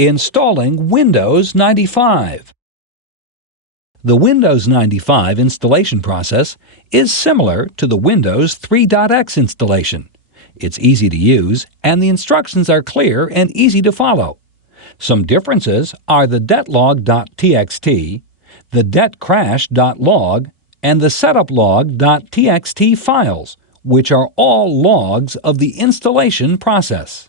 Installing Windows 95. The Windows 95 installation process is similar to the Windows 3.x installation. It's easy to use, and the instructions are clear and easy to follow. Some differences are the detlog.txt, the detcrash.log, and the setuplog.txt files, which are all logs of the installation process.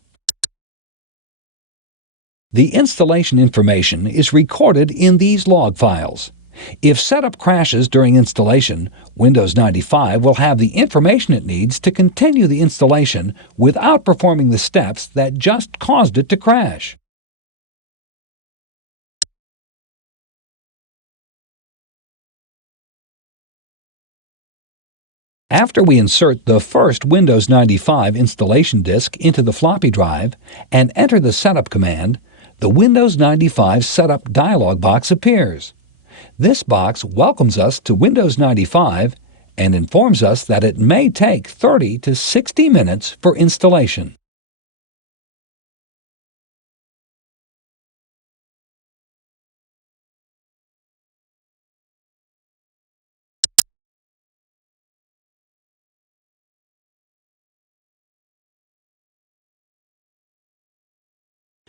The installation information is recorded in these log files. If setup crashes during installation, Windows 95 will have the information it needs to continue the installation without performing the steps that just caused it to crash. After we insert the first Windows 95 installation disk into the floppy drive and enter the setup command, the Windows 95 setup dialog box appears. This box welcomes us to Windows 95 and informs us that it may take 30 to 60 minutes for installation.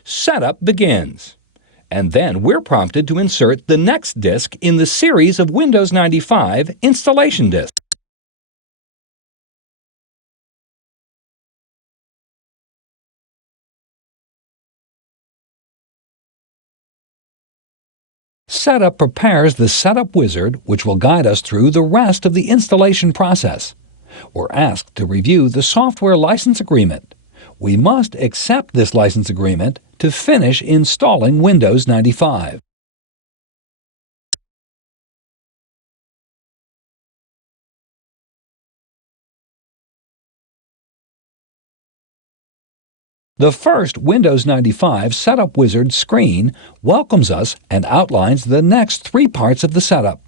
Setup begins, and then we're prompted to insert the next disk in the series of Windows 95 installation disks. Setup prepares the setup wizard, which will guide us through the rest of the installation process. We're asked to review the software license agreement. We must accept this license agreement to finish installing Windows 95. The first Windows 95 Setup Wizard screen welcomes us and outlines the next three parts of the setup.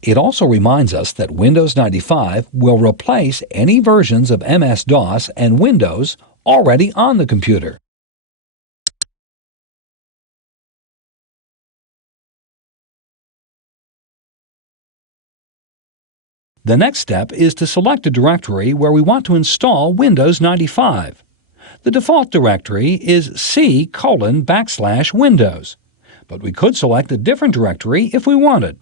It also reminds us that Windows 95 will replace any versions of MS-DOS and Windows already on the computer. The next step is to select a directory where we want to install Windows 95. The default directory is C:\\Windows, but we could select a different directory if we wanted.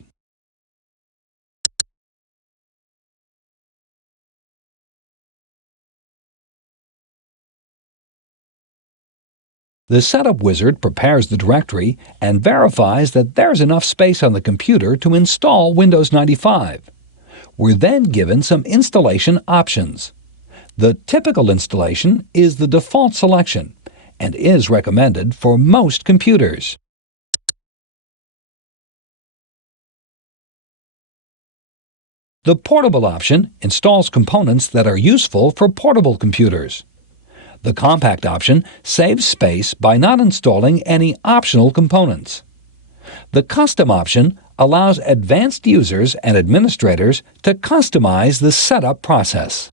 The Setup Wizard prepares the directory and verifies that there's enough space on the computer to install Windows 95. We're then given some installation options. The typical installation is the default selection and is recommended for most computers. The portable option installs components that are useful for portable computers. The compact option saves space by not installing any optional components. The custom option allows advanced users and administrators to customize the setup process.